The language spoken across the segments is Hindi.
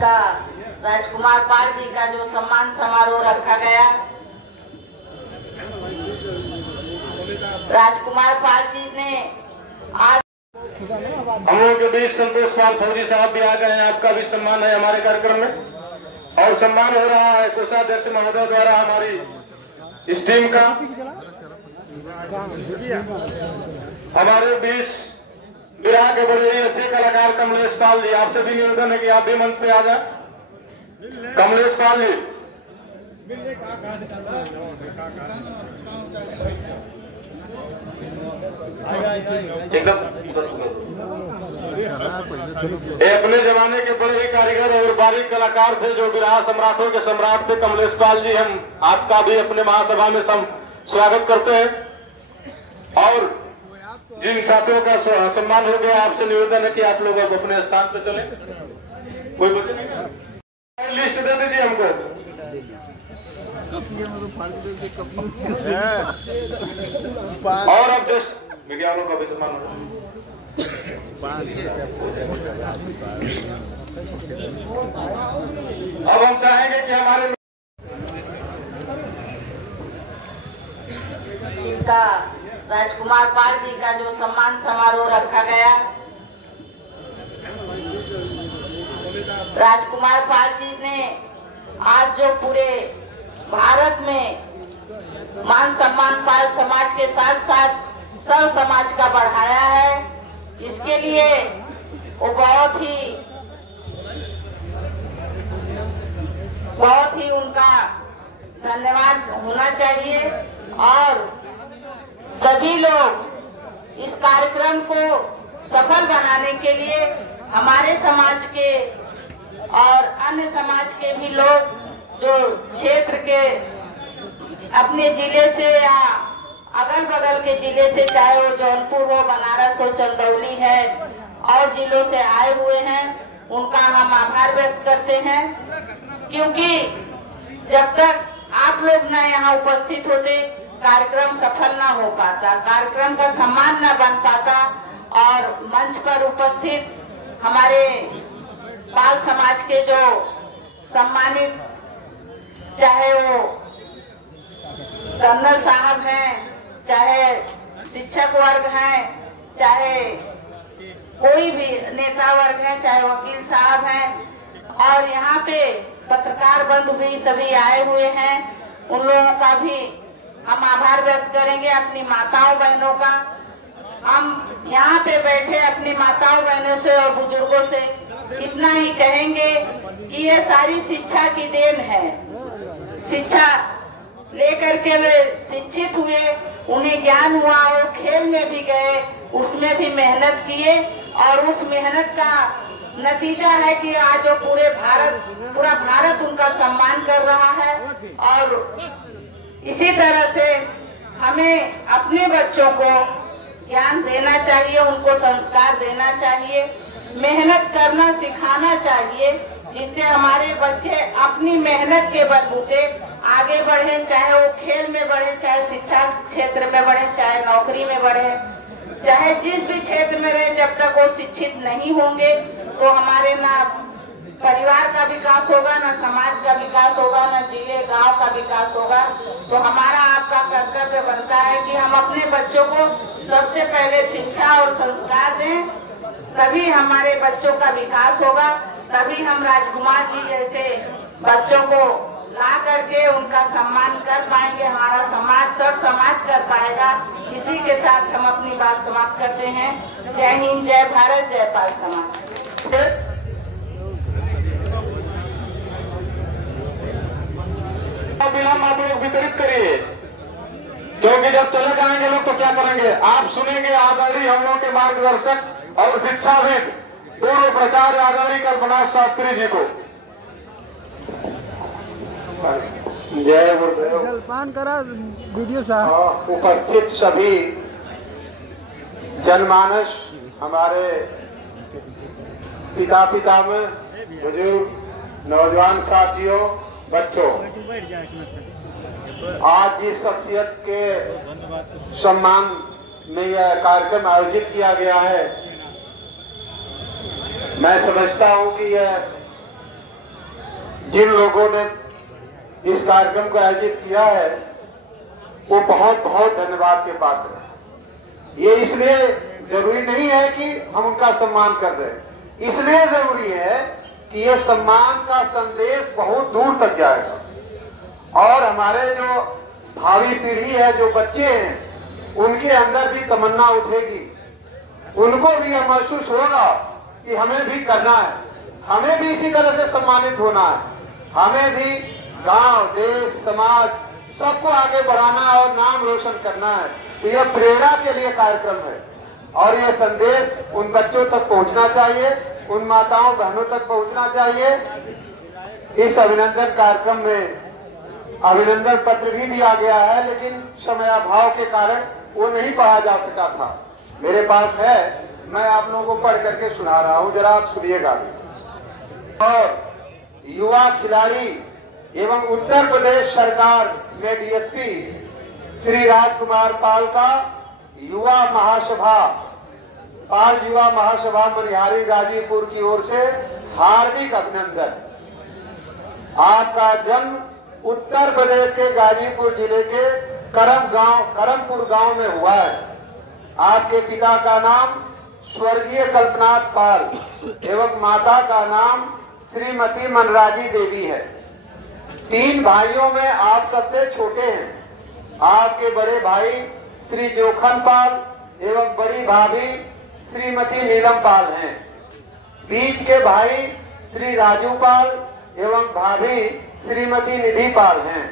जिनका राजकुमार पाल जी का जो सम्मान समारोह रखा गया। राजकुमार पाल जी ने आज हम लोगों के बीच संतोष पाल फौजी साहब भी आ गए हैं। आपका भी सम्मान है हमारे कार्यक्रम में और सम्मान हो रहा है कोषाध्यक्ष महोदय द्वारा हमारी इस टीम का। हमारे बीच बिहार के बड़े ही अच्छे कलाकार कमलेश पाल जी, आपसे भी निवेदन है कि आप भी मंच पे आ जाए। कमलेश पाल जी एकदम ये अपने जमाने के बड़े ही कारीगर और बारीक कलाकार थे जो बिरहा सम्राटों के सम्राट थे कमलेश पाल जी। हम आपका भी अपने महासभा में स्वागत करते हैं और जिन छात्रों का सम्मान हो गया आपसे निवेदन है कि आप लोग अब अपने स्थान पर चले। कोई बच्चे नहीं, लिस्ट दे दीजिए हमको। और अब जस्ट मीडिया वालों का भी सम्मान हो। अब हम चाहेंगे कि हमारे जिनका राजकुमार पाल जी का जो सम्मान समारोह रखा गया। राजकुमार पाल जी ने आज जो पूरे भारत में मान सम्मान पाल समाज के साथ साथ सर्व समाज का बढ़ाया है, इसके लिए वो बहुत ही उनका धन्यवाद होना चाहिए। और सभी लोग इस कार्यक्रम को सफल बनाने के लिए हमारे समाज के और अन्य समाज के भी लोग जो क्षेत्र के अपने जिले से या अगल बगल के जिले से, चाहे वो जौनपुर हो, बनारस हो, चंदौली है और जिलों से आए हुए हैं, उनका हम आभार व्यक्त करते हैं। क्योंकि जब तक आप लोग न यहाँ उपस्थित होते कार्यक्रम सफल ना हो पाता, कार्यक्रम का सम्मान न बन पाता और मंच पर उपस्थित हमारे पाल समाज के जो सम्मानित, चाहे वो कर्नल साहब हैं, चाहे शिक्षक वर्ग हैं, चाहे कोई भी नेता वर्ग है, चाहे वकील साहब हैं और यहाँ पे पत्रकार बंधु भी सभी आए हुए हैं, उन लोगों का भी हम आभार व्यक्त करेंगे। अपनी माताओं बहनों का हम यहाँ पे बैठे अपनी माताओं बहनों से और बुजुर्गों से इतना ही कहेंगे कि ये सारी शिक्षा की देन है। शिक्षा लेकर के वे शिक्षित हुए, उन्हें ज्ञान हुआ और खेल में भी गए, उसमें भी मेहनत किए और उस मेहनत का नतीजा है कि आज जो पूरा भारत उनका सम्मान कर रहा है। और इसी तरह से हमें अपने बच्चों को ज्ञान देना चाहिए, उनको संस्कार देना चाहिए, मेहनत करना सिखाना चाहिए, जिससे हमारे बच्चे अपनी मेहनत के बलबूते आगे बढ़े, चाहे वो खेल में बढ़े, चाहे शिक्षा क्षेत्र में बढ़े, चाहे नौकरी में बढ़े, चाहे जिस भी क्षेत्र में रहे। जब तक वो शिक्षित नहीं होंगे तो हमारे ना परिवार का विकास होगा, ना समाज का विकास होगा, ना जिले गांव का विकास होगा। तो हमारा आपका कर्तव्य बनता है कि हम अपने बच्चों को सबसे पहले शिक्षा और संस्कार दें, तभी हमारे बच्चों का विकास होगा, तभी हम राजकुमार जी जैसे बच्चों को ला करके उनका सम्मान कर पाएंगे, हमारा समाज सब समाज कर पाएगा। इसी के साथ हम अपनी बात समाप्त करते हैं। जय हिंद, जय भारत, जय पाल समाज। आप लोग वितरित करिए, क्योंकि जब चले जाएंगे लोग तो क्या करेंगे। आप सुनेंगे आदरणीय हम लोग के मार्गदर्शक और शिक्षाविद पूर्व प्राचार्य आदरणीय कल्पना शास्त्री जी को। जय गुरुदेव। जलपान करा वीडियो साहब। उपस्थित सभी जनमानस, हमारे पिता पितामह, बुजुर्ग, नौजवान साथियों, बच्चों, आज जिस शख्सियत के सम्मान में यह कार्यक्रम आयोजित किया गया है, मैं समझता हूं कि यह जिन लोगों ने इस कार्यक्रम को आयोजित किया है वो बहुत बहुत धन्यवाद के पात्र है। ये इसलिए जरूरी नहीं है कि हम उनका सम्मान कर रहे हैं, इसलिए जरूरी है कि ये सम्मान का संदेश बहुत दूर तक जाएगा और हमारे जो भावी पीढ़ी है, जो बच्चे हैं, उनके अंदर भी तमन्ना उठेगी, उनको भी यह महसूस होगा कि हमें भी करना है, हमें भी इसी तरह से सम्मानित होना है, हमें भी गांव, देश, समाज सबको आगे बढ़ाना और नाम रोशन करना है। तो यह प्रेरणा के लिए कार्यक्रम है और यह संदेश उन बच्चों तक पहुंचना चाहिए, उन माताओं बहनों तक पहुंचना चाहिए। इस अभिनंदन कार्यक्रम में अभिनंदन पत्र भी दिया गया है, लेकिन समयाभाव के कारण वो नहीं पढ़ा जा सका था। मेरे पास है, मैं आप लोगों को पढ़ करके सुना रहा हूं, जरा आप सुनिएगा। और युवा खिलाड़ी एवं उत्तर प्रदेश सरकार में डीएसपी श्री राजकुमार पाल का युवा महासभा मनिहारी गाजीपुर की ओर से हार्दिक अभिनंदन। आपका जन्म उत्तर प्रदेश के गाजीपुर जिले के करमपुर गांव में हुआ है। आपके पिता का नाम स्वर्गीय कल्पनाथ पाल एवं माता का नाम श्रीमती मनराजी देवी है। 3 भाइयों में आप सबसे छोटे हैं। आपके बड़े भाई श्री जोखन पाल एवं बड़ी भाभी श्रीमती नीलम पाल हैं। बीच के भाई श्री राजू पाल एवं भाभी श्रीमती निधि पाल हैं।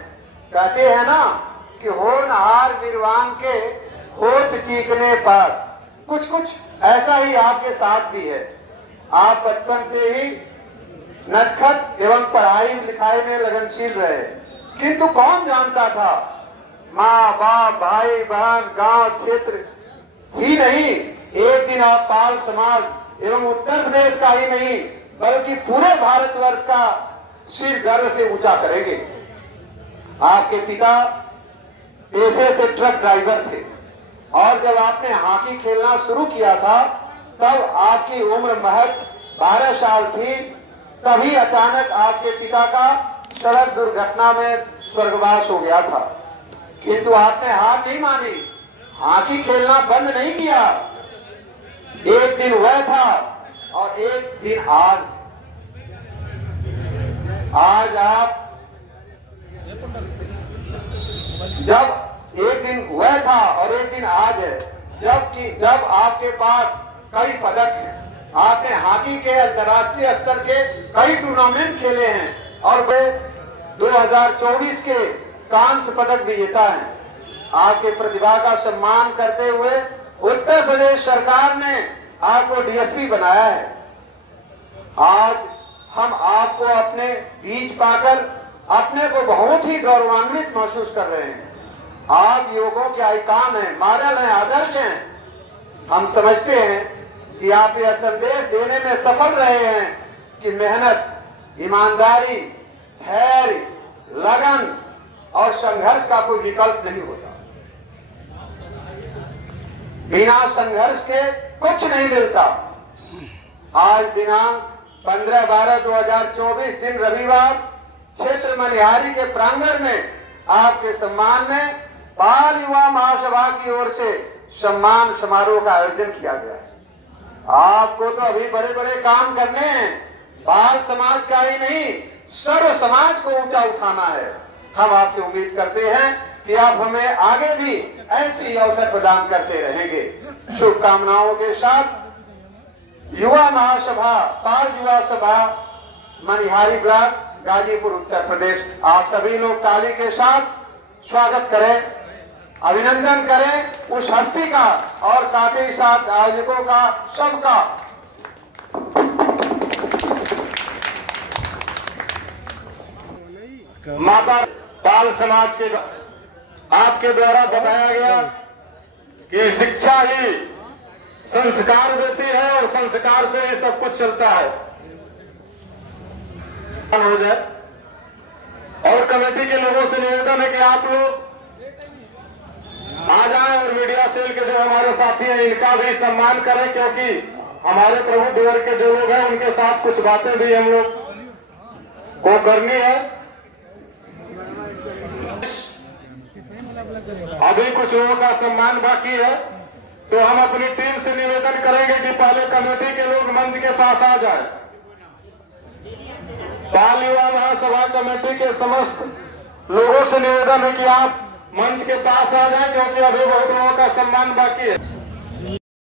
कहते हैं ना कि होनहार वीरवान के होठ चीकने पर, कुछ ऐसा ही आपके साथ भी है। आप बचपन से ही नटखट एवं पढ़ाई लिखाई में लगनशील रहे, किंतु कौन जानता था माँ बाप, भाई बहन, गांव क्षेत्र ही नहीं, एक दिन आप पाल समाज एवं उत्तर प्रदेश का ही नहीं बल्कि पूरे भारतवर्ष का सिर गर्व से ऊंचा करेंगे। आपके पिता पेशे से ट्रक ड्राइवर थे और जब आपने हॉकी खेलना शुरू किया था तब आपकी उम्र महज 12 साल थी। तभी अचानक आपके पिता का सड़क दुर्घटना में स्वर्गवास हो गया था, किंतु आपने हार नहीं मानी, हॉकी खेलना बंद नहीं किया। एक दिन वह था और एक दिन आज आप, जब एक दिन वह था और एक दिन आज है, जब आपके पास कई पदक हैं, आपने हॉकी के अंतर्राष्ट्रीय स्तर के कई टूर्नामेंट खेले हैं और वे 2024 के कांस्य पदक विजेता हैं। आपके प्रतिभा का सम्मान करते हुए उत्तर प्रदेश सरकार ने आपको डीएसपी बनाया है। आज हम आपको अपने बीच पाकर अपने को बहुत ही गौरवान्वित महसूस कर रहे हैं। आप युवकों के आइकॉन हैं, मॉडल हैं, आदर्श हैं। हम समझते हैं कि आप यह संदेश देने में सफल रहे हैं कि मेहनत, ईमानदारी, धैर्य, लगन और संघर्ष का कोई विकल्प नहीं होता। बिना संघर्ष के कुछ नहीं मिलता। आज दिनांक 15/12/2024 दिन रविवार क्षेत्र मनिहारी के प्रांगण में आपके सम्मान में बाल युवा महासभा की ओर से सम्मान समारोह का आयोजन किया गया है। आपको तो अभी बड़े बड़े काम करने हैं, बाल समाज का ही नहीं सर्व समाज को ऊंचा उठाना है। हम आपसे उम्मीद करते हैं कि आप हमें आगे भी ऐसे अवसर प्रदान करते रहेंगे। शुभकामनाओं के साथ युवा महासभा, बाल युवा सभा मनिहारी ब्लॉक गाजीपुर उत्तर प्रदेश, आप सभी लोग ताली के साथ स्वागत करें, अभिनंदन करें उस हस्ती का और साथ ही साथ आयोजकों का, सबका। माता बाल समाज के आपके द्वारा बताया गया कि शिक्षा ही संस्कार देती है और संस्कार से ही सब कुछ चलता है। हो जाए और कमेटी के लोगों से निवेदन है कि आप लोग आ जाएं और मीडिया सेल के जो हमारे साथी हैं इनका भी सम्मान करें, क्योंकि हमारे प्रभु देवर के जो लोग हैं उनके साथ कुछ बातें भी हम लोग को करनी है। अभी कुछ लोगों का सम्मान बाकी है, तो हम अपनी टीम से निवेदन करेंगे कि पहले कमेटी के लोग मंच के पास आ जाए। बाल युवा महासभा कमेटी के समस्त लोगों से निवेदन है कि आप मंच के पास आ जाएं, क्योंकि अभी बहुत लोगों का सम्मान बाकी है।